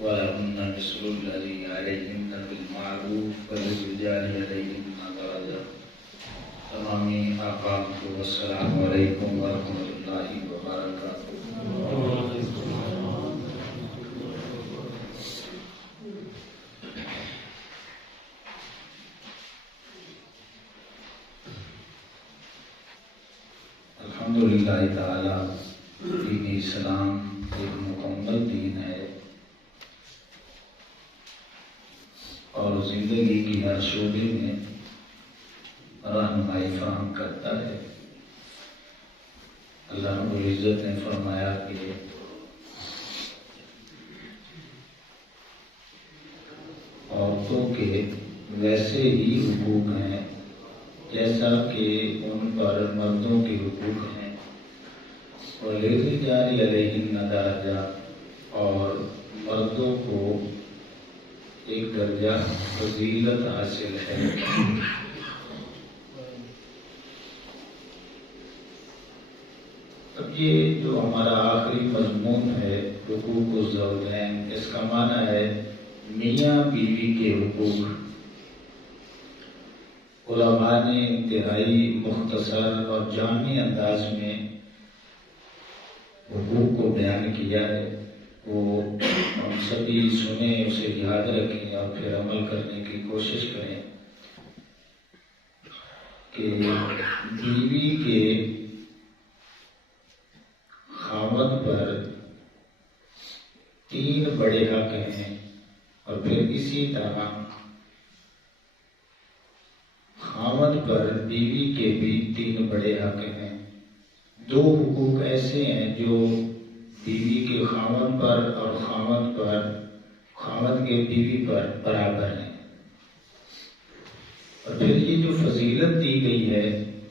ولهن مثل الذي عليهن بالمعروف وللرجال عليهن درجة. تمامی آقام کو السلام علیکم ورحمۃ اللہ وبرکاتہ. الحمدللہ تعالی دین اسلام ایک مکمل دین ہے اور زندگی کی ہر شعبے میں رہنمائی فراہم کرتا ہے. اللہ رب العزت نے فرمایا کہ عورتوں کے ویسے ہی حقوق ہیں جیسا کہ ان پر مردوں کے حقوق ہیں. وَلِلرِّجَالِ عَلَيْهِنَّ دَرَجَةٌ، اور مردوں کو ایک درجہ فضیلت حاصل ہے. اب یہ جو ہمارا آخری مضمون ہے حقوق الزوجین، اس کا معنی ہے میاں بیوی کے حقوق. علماء نے انتہائی مختصر اور جامع انداز میں حقوق کو بیان کیا ہے. وہ ہم سبھی سنیں، اسے یاد رکھیں اور پھر عمل کرنے کی کوشش کریں کہ بیوی کے خاوند پر 3 بڑے حق ہیں اور پھر اسی طرح خاوند پر بیوی کے بھی 3 بڑے حق ہیں. 2 حقوق ایسے ہیں جو بیوی کے خاوند پر اور خاوند کے بیوی پر برابر ہیں. اور پھر یہ جو فضیلت دی گئی ہے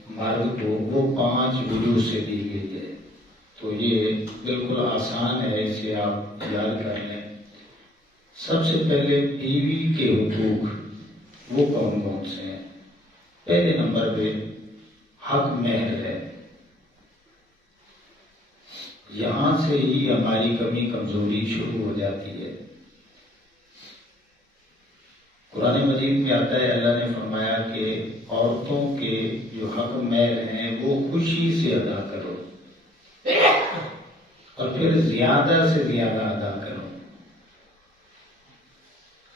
مرد کو، وہ 5 وجوہ سے دی گئی ہے. تو یہ بالکل آسان ہے، اسے آپ یاد کر لیں. سب سے پہلے بیوی کے حقوق وہ کون کون سے ہیں؟ پہلے نمبر پہ حق مہر ہے. یہاں سے ہی ہماری کمی کمزوری شروع ہو جاتی ہے. قرآن مجید میں آتا ہے، اللہ نے فرمایا کہ عورتوں کے جو حق مہر ہیں وہ خوشی سے ادا کرو اور پھر زیادہ سے زیادہ ادا کرو.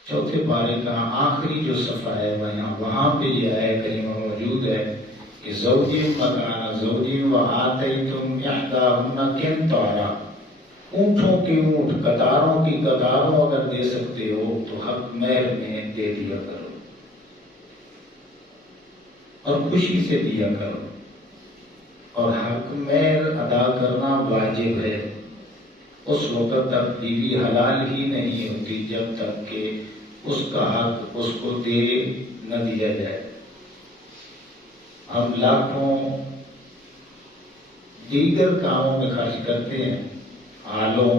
4 پارے کا آخری جو صفحہ ہے وہاں پہ یہ آیت کریمہ موجود ہے کہ زوجی مکان زوجی وآتیتم احداہن قنطارا، اونٹوں کی اونٹ، قطاروں کی قطاروں اگر دے سکتے ہو تو حق مہر میں دے دیا کرو اور خوشی سے دیا کرو. اور حق مہر ادا کرنا واجب ہے. اس وقت تک بیوی حلال ہی نہیں ہوتی جب تک کہ اس کا حق اس کو دے نہ دیا جائے. ہم لاکھوں دیگر کاموں میں خرچ کرتے ہیں، آلوں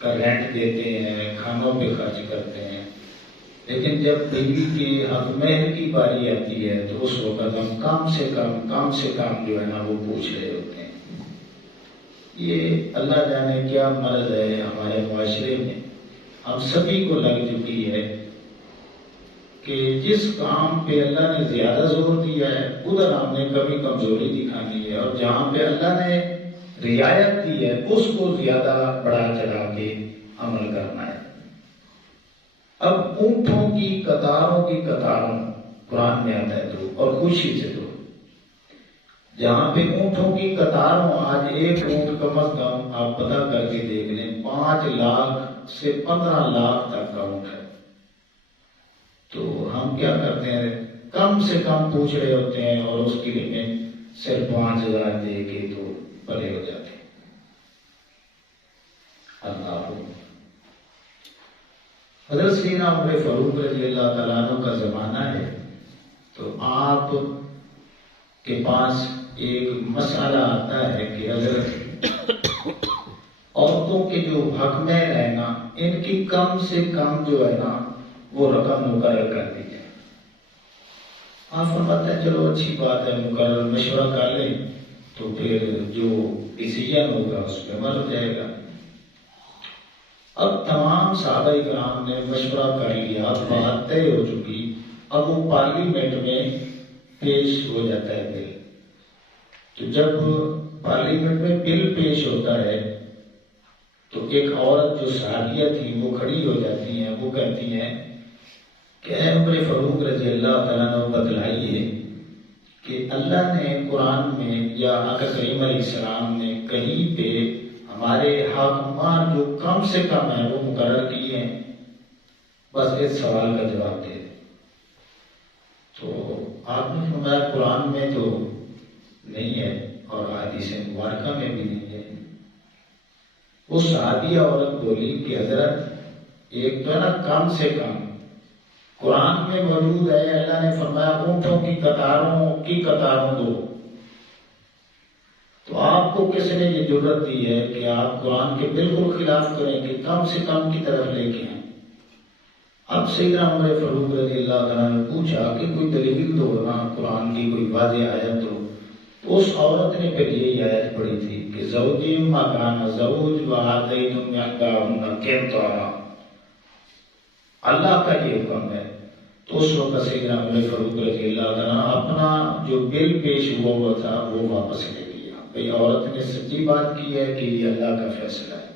کا رینٹ دیتے ہیں، کھانوں پہ خرچ کرتے ہیں، لیکن جب بیوی کے حق مہر کی باری آتی ہے تو اس وقت ہم کم سے کم جو ہے نا وہ پوچھ رہے ہوتے ہیں. یہ اللہ جانے کیا مرض ہے ہمارے معاشرے میں، ہم سبھی کو لگ چکی ہے کہ جس کام پہ اللہ نے زیادہ زور دیا ہے ادھر ہم نے کمی کمزوری دکھانی ہے، اور جہاں پہ اللہ نے رعایت دی ہے اس کو زیادہ بڑھا چڑھا کے عمل کرنا ہے. اب اونٹوں کی قطاروں قرآن میں آتا ہے دو، اور خوشی سے دو. جہاں پہ اونٹوں کی قطاروں، آج ایک اونٹ کم از کم آپ پتہ کر کے دیکھ لیں 5 لاکھ سے 15 لاکھ تک کا اونٹ ہے. تو ہم کیا کرتے ہیں، کم سے کم پوچھ رہے ہوتے ہیں اور اس کے لیے صرف 5000 دے کے تو بڑے ہو جاتے ہیں. اللہ حضرت سیدنا عمر فاروق رضی اللہ تعالیٰ عنہ کا زمانہ ہے تو آپ کے پاس ایک مسئلہ آتا ہے کہ اگر عورتوں کے جو حق مہر ہے نا ان کی کم سے کم جو ہے نا وہ رقم مقرر کر دی جائے. آپ فرماتے ہیں چلو اچھی بات ہے، مقرر مشورہ کر لیں تو پھر جو ڈیسیجن ہوگا اس پہ عمل ہو جائے گا. اب تمام صحابہ کرام نے مشورہ کر لیا، بات طے ہو چکی، اب وہ پارلیمنٹ میں پیش ہو جاتا ہے بل۔ تو جب پارلیمنٹ میں بل پیش ہوتا ہے تو ایک عورت جو صحابیہ تھی وہ کھڑی ہو جاتی ہیں، وہ کہتی ہیں کہ اے عمر فاروق رضی اللہ تعالیٰ عنہ بتلائیے کہ اللہ نے قرآن میں یا آقا کریم علیہ السلام نے کہیں پہ ہمارے حاکمان جو کم سے کم ہیں وہ مقرر کیے ہیں؟ بس اس سوال کا جواب دے۔ تو آپ نے فرمایا قرآن میں تو نہیں ہے اور حدیث مبارکہ میں بھی نہیں ہے۔ وہ صحابیہ عورت بولی کہ حضرت ایک تو ہے نا کم سے کم قرآن میں موجود ہے، اللہ نے فرمایا اونٹوں کی قطاروں دو، تو آپ کو کس نے یہ جرت دی ہے کہ آپ قرآن کے بالکل خلاف کریں کہ کم سے کم کی طرف لے کے آئیں؟ اب سیدنا عمر فاروق رضی اللہ تعالیٰ نے پوچھا کہ کوئی دلیل دو نا، قرآن کی کوئی واضح آیت دو۔ تو اس عورت نے پھر یہی آیت پڑھی تھی کہ زوجی ما کان زوج وآتیتم احداہن قنطارا، اللہ کا یہ حکم ہے۔ تو اس وقت سیدنا عمر فاروق رضی اللہ تعالیٰ اپنا جو بل پیش ہوا تھا وہ واپس لے لیا، بھئی عورت نے سچی بات کی ہے کہ یہ اللہ کا فیصلہ ہے۔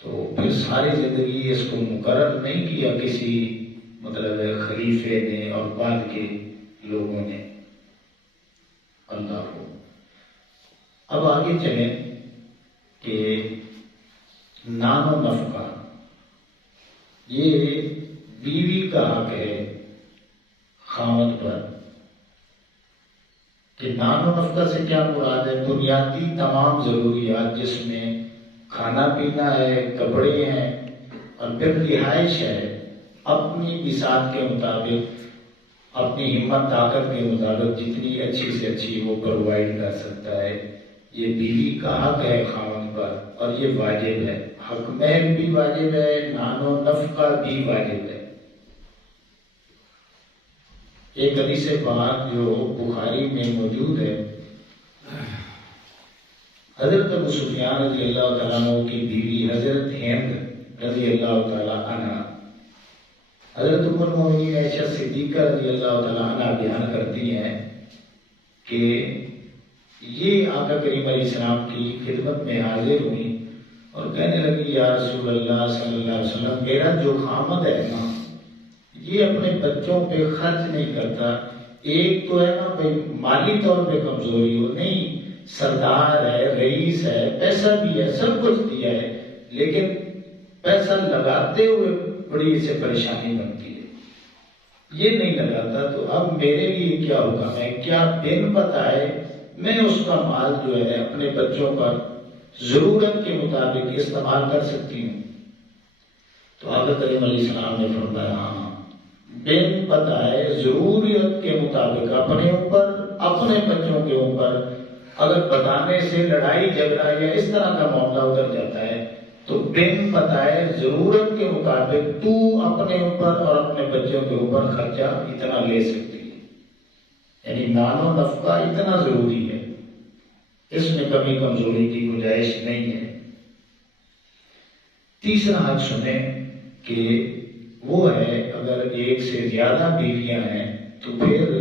تو پھر ساری زندگی اس کو مقرر نہیں کیا کسی مطلب خلیفے نے اور بعد کے لوگوں نے، اللہ کو۔ اب آگے چلیں کہ نان و نفقہ، یہ بیوی کا حق ہے خاوند پر۔ کہ نان و نفقہ سے کیا مراد ہے؟ بنیادی تمام ضروریات جس میں کھانا پینا ہے، کپڑے ہیں اور پھر رہائش ہے، اپنی بساط کے مطابق، اپنی ہمت طاقت کے مطابق جتنی اچھی سے اچھی وہ پرووائڈ کر سکتا ہے، یہ بیوی کا حق ہے خاوند پر، اور یہ واجب ہے۔ حق مہر بھی واجب ہے، نان و نفقہ بھی واجب ہے۔ ایک حدیث پاک جو بخاری میں موجود ہے، حضرت ابو سفیان رضی اللہ تعالیٰ عنہ کی بیوی حضرت ہند رضی اللہ تعالیٰ عنہ، حضرت ام المؤمنین عائشہ صدیقہ رضی اللہ تعالیٰ عنہ بیان کرتی ہیں کہ یہ آقا کریم علیہ السلام کی خدمت میں حاضر ہوئی اور کہنے لگی یا رسول اللہ صلی اللہ علیہ وسلم، میرا جو خامد ہے نا یہ اپنے بچوں پہ خرچ نہیں کرتا۔ ایک تو ہے نا بھائی مالی طور پہ کمزوری ہو، نہیں سردار ہے، رئیس ہے، پیسہ بھی ہے، سب کچھ دیا ہے، لیکن پیسہ لگاتے ہوئے بڑی اسے پریشانی بنتی ہے، یہ نہیں لگاتا۔ تو اب میرے لیے کیا حکم ہے، کیا بن بتائے میں اس کا مال جو ہے اپنے بچوں پر ضرورت کے مطابق استعمال کر سکتی ہوں؟ تو آقا کریم علیہ السلام نے فرمایا ہاں، بن بتائے ضرورت کے مطابق اپنے اوپر، اپنے بچوں کے اوپر۔ اگر بتانے سے لڑائی جھگڑا یا اس طرح کا معاملہ اتر جاتا ہے تو بن بتائے ضرورت کے مطابق تو اپنے اوپر اور اپنے بچوں کے اوپر خرچہ اتنا لے سکتی ہے، یعنی نان و نفقہ اتنا ضروری ہے، اس میں کمی کمزوری کی گنجائش نہیں ہے۔ تیسرا حق سنیں کہ وہ ہے اگر ایک سے زیادہ بیویاں ہیں تو پھر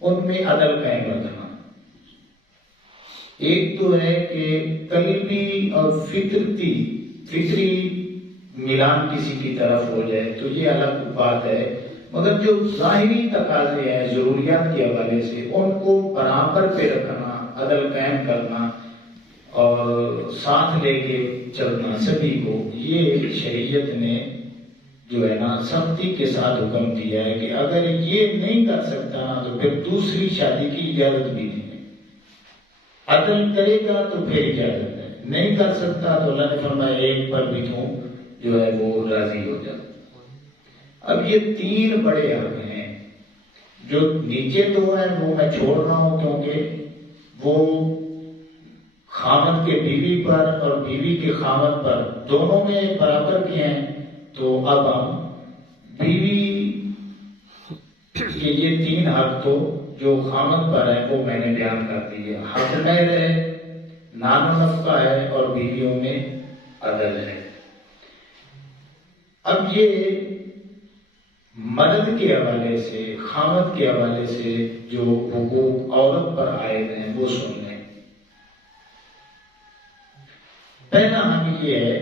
ان میں عدل قائم رکھنا۔ ایک تو ہے کہ قلبی اور فطری ملان کسی کی طرف ہو جائے تو یہ الگ بات ہے، مگر جو ظاہری تقاضے ہیں ضروریات کے حوالے سے ان کو برابر پہ رکھنا، عدل قائم کرنا اور ساتھ لے کے چلنا سبھی کو، یہ شریعت نے جو ہے نا سختی کے ساتھ حکم کیا ہے کہ اگر یہ نہیں کر سکتا نا تو پھر دوسری شادی کی اجازت بھی نہیں ہے۔ عدل کرے گا تو پھر اجازت ہے، نہیں کر سکتا تو اللہ نے فرمایا ایک پر بھی تو جو ہے وہ راضی ہو جاتا۔ اب یہ تین بڑے حق ہیں، جو نیچے دو ہیں وہ میں چھوڑ رہا ہوں کیونکہ وہ خامد کے بیوی پر اور بیوی کے خامد پر دونوں میں برابر کے ہیں۔ تو اب ہم بیوی کے یہ تین حق تو جو خامد پر ہے وہ میں نے بیان کر دی ہے، حق مہر ہے، نان و نفقہ ہے اور بیویوں میں عدل ہے۔ اب یہ مرد کے حوالے سے، خامد کے حوالے سے جو حقوق عورت پر عائد ہیں وہ سن لیں۔ پہلا ہم یہ ہے،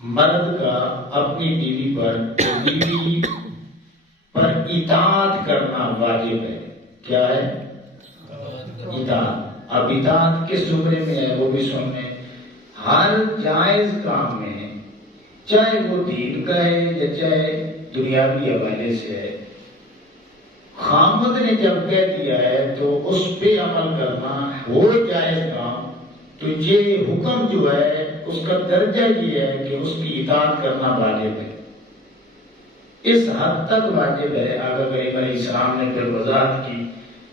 مرد کا اپنی بیوی پر اطاعت کرنا واجب ہے۔ کیا ہے؟ اطاعت۔ اب اطاعت کس زمرے میں ہے وہ بھی سن لیں۔ ہر جائز کام میں، چاہے وہ دین کا ہے یا چاہے دنیاوی حوالے سے ہے، خامد نے جب کہہ دیا ہے تو اس پہ عمل کرنا ہو جائز کام، تو یہ حکم جو ہے اس کا درجہ یہ ہے کہ اس کی اطاعت کرنا واجب ہے۔ اس حد تک واجب ہے، آقا کریم علیہ السلام نے پھر وضاحت کی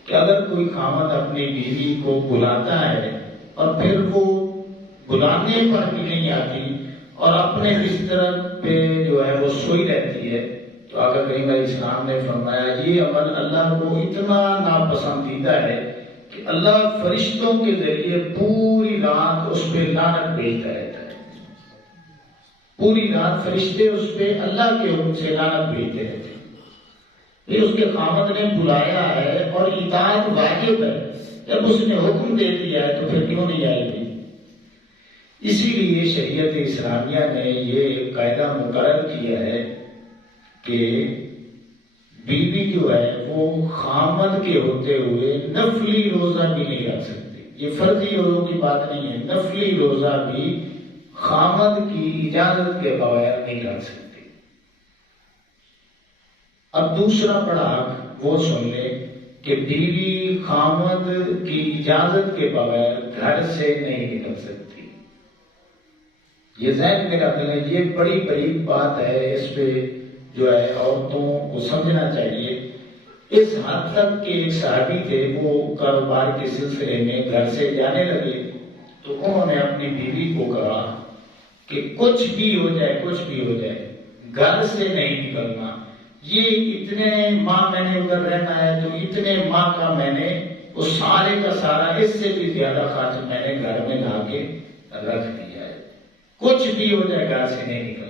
کہ اگر کوئی خامد اپنی بیوی کو بلاتا ہے اور پھر وہ بلانے پر بھی نہیں آتی اور اپنے بستر پہ جو ہے وہ سوئی رہتی ہے، تو آقا کریم علیہ السلام نے فرمایا یہ عمل اللہ کو اتنا ناپسندیدہ ہے کہ اللہ فرشتوں کے ذریعے پوری رات اس پہ لعنت بھیجتا رہتا ہے۔ پوری رات فرشتے اس پہ اللہ کے حکم سے لعنت بھیجتے رہتے ہیں۔ یہ اس کے خامد نے بلایا ہے اور اطاعت واجب ہے، جب اس نے حکم دے دیا ہے تو پھر کیوں نہیں آئے گی؟ اسی لیے شریعت اسلامیہ نے یہ قاعدہ مقرر کیا ہے کہ بیوی جو ہے وہ خامد کے ہوتے ہوئے نفلی روزہ بھی نہیں رکھ سکتی۔ یہ فرضی روزوں کی بات نہیں ہے، نفلی روزہ بھی خامد کی اجازت کے بغیر نہیں رکھ سکتی۔ اب دوسرا پڑاؤ وہ سن لے کہ بیوی خامد کی اجازت کے بغیر گھر سے نہیں نکل سکتی۔ یہ ذہن میں رکھ لیں، یہ بڑی بڑی بات ہے، اس پہ جو ہے عورتوں کو سمجھنا چاہیے۔ اس حد تک کہ ایک صحابی تھے، وہ کاروبار کے سلسلے میں گھر سے جانے لگے تو انہوں نے اپنی بیوی کو کہا کہ کچھ بھی ہو جائے گھر سے نہیں نکلنا، یہ اتنے ماہ میں نے ادھر رہنا ہے تو اتنے ماہ کا میں نے اس سارے کا سارا، اس سے بھی زیادہ خرچ میں نے گھر میں لا کے رکھ دیا ہے، کچھ بھی ہو جائے گھر سے نہیں نکلنا۔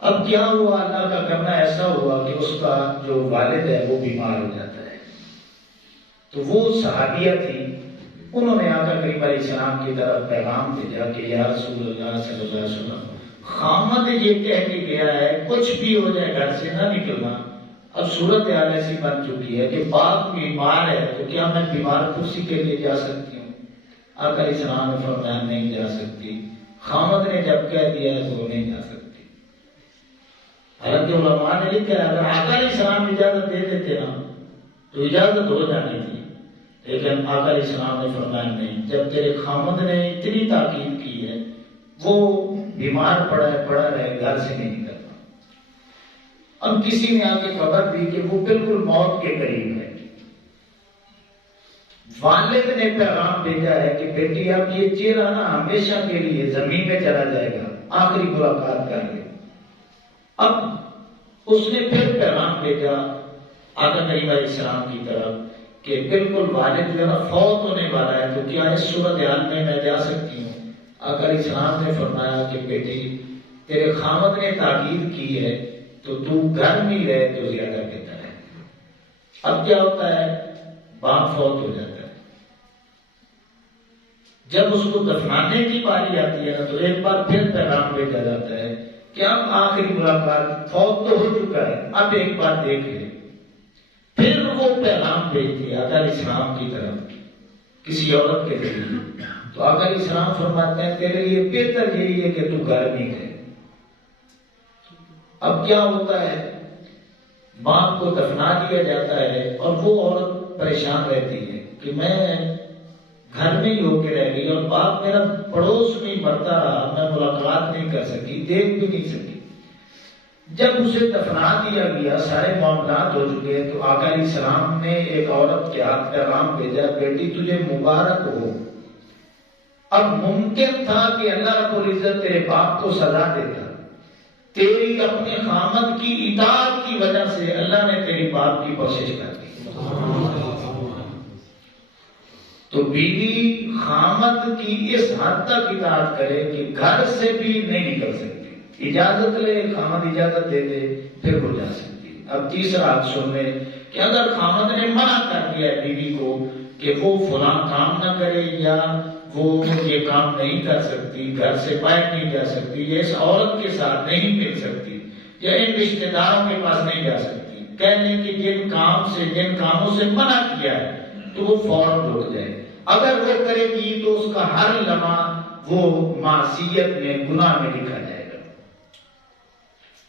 اب کیا ہوا، اللہ کا کرنا ایسا ہوا کہ اس کا جو والد ہے وہ بیمار ہو جاتا ہے، تو وہ صحابیہ تھی، انہوں نے آقا کریم علیہ السلام کی طرف پیغام بھیجا کہ یا رسول اللہ صلی اللہ علیہ وسلم، خامد یہ کہہ کے گیا ہے کچھ بھی ہو جائے گھر سے نہ نکلنا، اب صورت حال ایسی بن چکی ہے کہ باپ بیمار ہے تو کیا میں بیمار کرسی کے لیے جا سکتی ہوں؟ آقا علیہ السلام نے فرمایا نہیں جا سکتی، خامد نے جب کہہ دیا ہے تو نہیں جا سکتی۔ حالانکہ علماء نے لکھا ہے اگر آقا علیہ السلام اجازت دے دیتے نا تو اجازت ہو جانی تھی، لیکن آقا علیہ السلام نے فرمایا نہیں، جب تیرے خامد نے اتنی تاکید کی ہے، وہ بیمار پڑا رہے، گھر سے نہیں نکلنا۔ اب کسی نے آ کے خبر دی کہ وہ بالکل موت کے قریب ہے، والد نے پیغام بھیجا ہے کہ بیٹی اب یہ چہرہ نا ہمیشہ کے لیے زمین میں چلا جائے گا، آخری ملاقات کر لے۔ اب اس نے پھر پیغام بھیجا آقا کریم علیہ السلام کی طرف کہ بالکل والد جو ہے نا فوت ہونے والا ہے، تو کیا اس صورت حال میں جا سکتی ہوں؟ آقا علیہ السلام نے فرمایا کہ بیٹی تیرے خامد نے تاکید کی ہے تو تو گھر میں رہے تو زیادہ بہتر ہے۔ اب کیا ہوتا ہے، باپ فوت ہو جاتا ہے، جب اس کو دفنانے کی باری آتی ہے نا تو ایک بار پھر پیغام بھیجا جاتا ہے کہ اب آخری ملاقات، فوت تو ہو چکا ہے، اب ایک بار دیکھ لے۔ پھر وہ پیغام بھیجتی ہے آقا علیہ السلام کی طرف کسی عورت کے ذریعے، تو آقا علیہ السلام فرماتے ہیں تیرے لیے بہتر یہی ہے کہ تو گھر میں رہے۔ اب کیا ہوتا ہے، باپ کو دفنا دیا جاتا ہے اور وہ عورت پریشان رہتی ہے کہ میں گھر میں ہی ہو کے رہ گئی اور باپ میرا پڑوس میں مرتا رہا، میں ملاقات نہیں کر سکی، دیکھ بھی نہیں سکی۔ جب اسے دفنا دیا گیا، سارے معاملات ہو چکے، تو آقا علیہ السلام نے ایک عورت کے ہاتھ پیغام بھیجا، بیٹی تجھے مبارک ہو۔ اب ممکن تھا کہ اللہ رب العزت تیرے باپ کو سزا دیتا، تیری اپنے خامد کی اطاعت کی وجہ سے اللہ نے تیری باپ کی کوشش کر دی۔ تو بیوی خامد کی اس حد تک اطاعت کرے کہ گھر سے بھی نہیں نکل سکتی۔ اجازت لے، خامد اجازت دے دے، پھر ہو جا سکتی۔ اب تیسرا حق سن لیں کہ اگر خامد نے منع کر دیا بیوی کو کہ وہ فلاں کام نہ کرے، یا وہ یہ کام نہیں کر سکتی، گھر سے باہر نہیں جا سکتی، یا اس عورت کے ساتھ نہیں مل سکتی، یا ان رشتہ داروں کے پاس نہیں جا سکتی، کہنے کہ جن کاموں سے منع کیا ہے تو وہ فوراً رک جائے۔ اگر وہ کرے گی تو اس کا ہر لمحہ وہ معصیت میں، گناہ میں لکھا جائے گا۔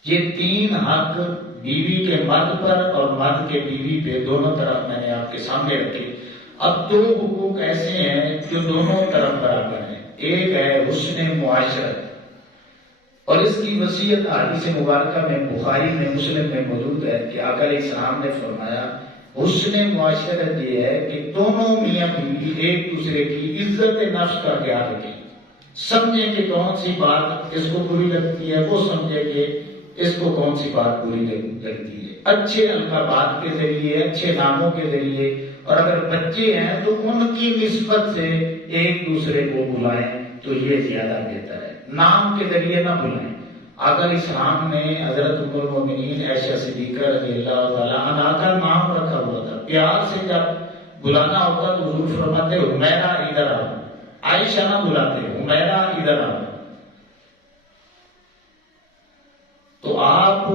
یہ تین حق بیوی کے مرد پر اور مرد کے بیوی پہ، دونوں طرف میں نے آپ کے سامنے رکھے۔ اب دو حقوق ایسے ہیں جو دونوں طرف برابر ہیں۔ ایک ہے حسن معاشرت، اور اس کی وصیت حدیث مبارکہ میں بخاری میں، مسلم میں موجود ہے کہ آقا علیہ السلام نے فرمایا حسن معاشرت یہ ہے کہ دونوں میاں بیوی ایک دوسرے کی عزت نفس کا خیال رکھیں، سمجھیں کہ کون سی بات اس کو بری لگتی ہے، وہ سمجھے کہ اس کو کون سی بات بری لگتی ہے، اچھے القابات کے ذریعے، اچھے ناموں کے ذریعے، اور اگر بچے ہیں تو ان کی نسبت سے ایک دوسرے کو بلائیں تو یہ زیادہ بہتر ہے، نام کے ذریعے نہ بلائیں۔ آقا علیہ السلام نے حضرت ام المؤمنین عائشہ صدیقہ رضی اللہ تعالیٰ عنہا کا نام رکھا ہوا تھا، پیار سے جب بلانا ہوتا تو حضور فرماتے حمیرہ ادھر آؤ، عائشہ نہ بلاتے حمیرہ ادھر آؤ۔ تو آپ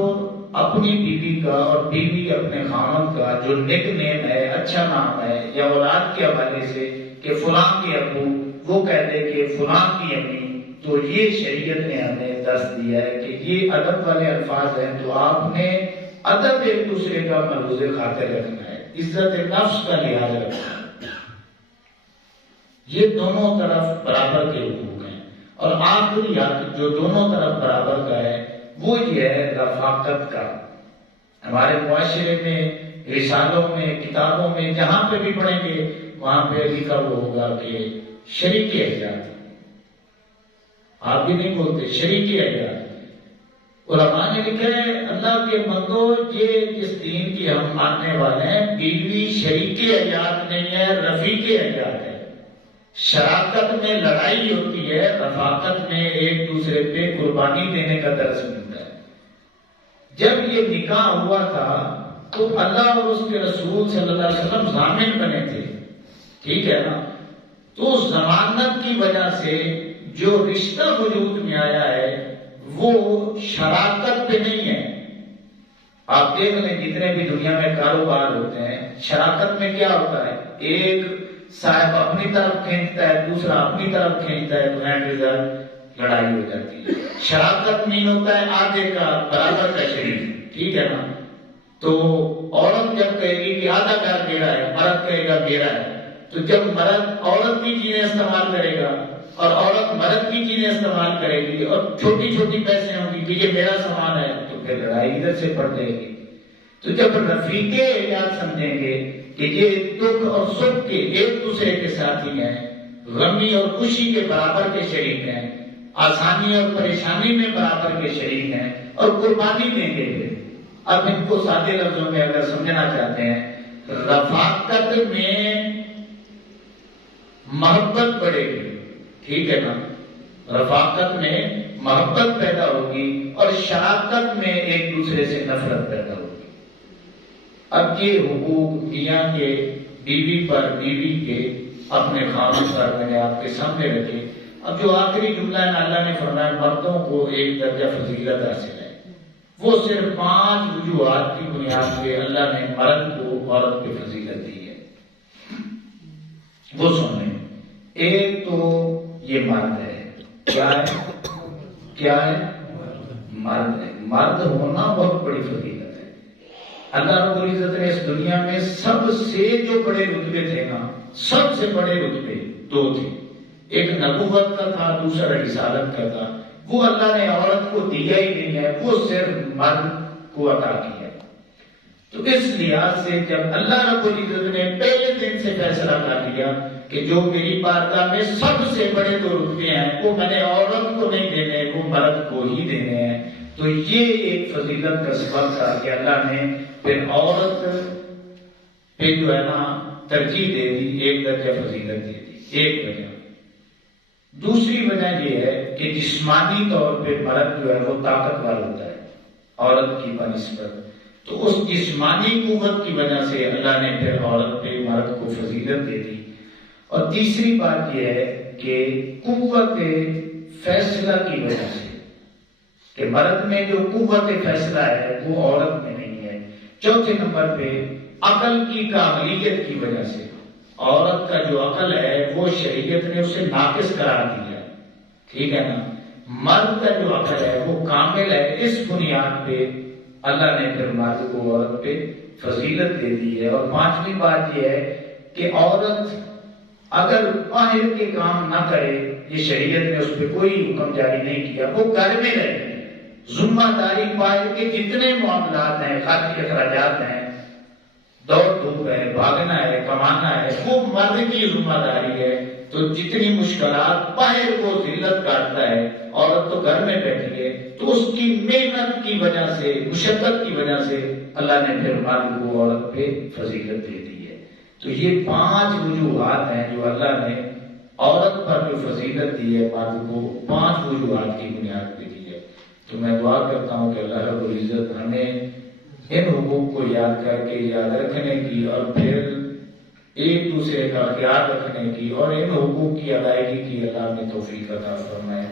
اپنی بیوی کا اور بیوی اپنے خاوند کا جو نک نیم ہے، اچھا نام ہے، یا اولاد کے حوالے سے کہ فلاں کے ابو، وہ کہہ دے کہ فلاں کی امی، تو یہ شریعت نے ہمیں درس دیا ہے کہ یہ ادب والے الفاظ ہیں، تو آپ نے ادب ایک دوسرے کا ملحوظ خاطر رکھنا ہے، عزت نفس کا لحاظ رکھنا ہے۔ یہ دونوں طرف برابر کے حقوق ہیں۔ اور آخری حق جو دونوں طرف برابر کا ہے وہ یہ ہے رفاقت کا۔ ہمارے معاشرے میں، رسالوں میں، کتابوں میں جہاں پہ بھی پڑھیں گے وہاں پہ لکھا وہ ہوگا کہ شریک حیات، آپ بھی نہیں بولتے شریک حیات۔ علماء نے لکھا ہے اللہ کے بندو، یہ جس دین کی ہم ماننے والے ہیں، بیوی شریک حیات نہیں ہے، رفیق حیات ہے۔ شراکت میں لڑائی ہوتی ہے، رفاقت میں ایک دوسرے پہ قربانی دینے کا درس ملتا ہے۔ جب یہ نکاح ہوا تھا تو اللہ اور اس کے رسول صلی اللہ علیہ وسلم ضامن بنے تھے، ٹھیک ہے نا؟ تو ضمانت کی وجہ سے جو رشتہ وجود میں آیا ہے وہ شراکت پہ نہیں ہے۔ آپ دیکھ لیں جتنے بھی دنیا میں کاروبار ہوتے ہیں، شراکت میں کیا ہوتا ہے؟ ایک صاحب اپنی طرف کھینچتا ہے، دوسرا اپنی طرف کھینچتا ہے، تو اینڈ ریزلٹ لڑائی ہو جاتی ہے۔ شراکت نہیں ہوتا ہے آدھے کا برابر کا شریک، ٹھیک ہے نا؟ تو عورت جب کہے گی کہ آدھا گھر میرا ہے، مرد کہے گا میرا ہے، تو جب مرد عورت کی چیزیں استعمال کرے گا اور عورت مرد کی چیزیں استعمال کرے گی اور چھوٹی چھوٹی پیسے ہوں گی کہ یہ میرا سامان ہے، تو پھر لڑائی ادھر سے پڑ جائے گی۔ تو جب رفیق حیات سمجھیں گے کہ یہ دکھ اور سکھ کے ایک دوسرے کے ساتھی ہیں، غمی اور خوشی کے برابر کے شریک ہیں، آسانی اور پریشانی میں برابر کے شریک ہیں، اور قربانی دیں گے۔ اب ان کو سادے لفظوں میں اگر سمجھنا چاہتے ہیں، رفاقت میں محبت بڑھے گی، ٹھیک ہے نا؟ رفاقت میں محبت پیدا ہوگی اور شراکت میں ایک دوسرے سے نفرت پیدا ہوگی۔ اب یہ حقوق میاں کے بیوی پر، بیوی کے اپنے خاوند پر میں نے آپ کے سامنے رکھے۔ اب جو آخری جملہ ہے اللہ نے فرمایا مردوں کو ایک درجہ فضیلت حاصل ہے، وہ صرف 5 وجوہات کی بنیاد پہ اللہ نے مرد کو عورت پہ فضیلت دی ہے، وہ سن لیں۔ ایک تو یہ مرد ہے، کیا ہے؟ کیا ہے؟ مرد ہے۔ مرد ہونا بہت بڑی فضیلت ہے۔ اللہ رب العزت نے اس دنیا میں سب سے جو بڑے رتبے تھے نا، سب سے بڑے رتبے 2 تھے، ایک نبوت کا تھا، دوسرا رسالت کا تھا۔ وہ اللہ نے عورت کو دیا ہی نہیں ہے، وہ صرف مرد کو عطا کیا۔ تو اس لحاظ سے جب اللہ رب العزت نے پہلے دن سے فیصلہ کر لیا کہ جو میری بارگاہ میں سب سے بڑے 2 رتبے ہیں وہ میں نے عورت کو نہیں دینے، وہ مرد کو ہی دینے ہیں، تو یہ ایک فضیلت کا سبب تھا کہ اللہ نے پھر عورت پہ جو ہے نا ترجیح دے دی، ایک درجہ فضیلت دے دی، ایک درجہ۔ دوسری وجہ یہ ہے کہ جسمانی طور پہ مرد جو ہے وہ طاقتور ہوتا ہے عورت کی بنسبت، تو اس جسمانی قوت کی وجہ سے اللہ نے پھر عورت پہ مرد کو فضیلت دے دی۔ اور تیسری بات یہ ہے کہ قوت فیصلہ کی وجہ سے، کہ مرد میں جو قوت فیصلہ ہے وہ عورت میں نہیں ہے۔ چوتھے نمبر پہ عقل کی کاملیت کی وجہ سے، عورت کا جو عقل ہے وہ شریعت نے اسے ناقص قرار دیا، ٹھیک ہے نا۔ مرد کا جو عقل ہے وہ کامل ہے، اس بنیاد پہ اللہ نے پھر مرد کو عورت پہ فضیلت دے دی ہے۔ اور پانچویں بات یہ ہے کہ عورت اگر باہر کے کام نہ کرے، یہ شریعت نے اس پہ کوئی حکم جاری نہیں کیا، وہ گھر میں رہے، ذمہ داری باہر کے جتنے معاملات ہیں، خرچ اخراجات ہیں، دوڑ دھوپ ہے، بھاگنا ہے، کمانا ہے، وہ مرد کی ذمہ داری ہے۔ تو جتنی مشکلات باہر کو ذلت کاٹتا ہے، عورت تو گھر میں بیٹھی ہے، تو اس کی محنت کی وجہ سے، مشقت کی وجہ سے اللہ نے پھر مرد کو عورت پہ فضیلت دے دی ہے۔ تو یہ 5 وجوہات ہیں جو اللہ نے عورت پر جو فضیلت دی ہے مرد کو، 5 وجوہات کی بنیاد پہ دی ہے۔ تو میں دعا کرتا ہوں کہ اللہ رب العزت ہمیں ان حقوق کو یاد کر کے یاد رکھنے کی، اور پھر ایک دوسرے کا خیال رکھنے کی، اور ان حقوق کی ادائیگی کی اللہ نے توفیق عطا فرمائے۔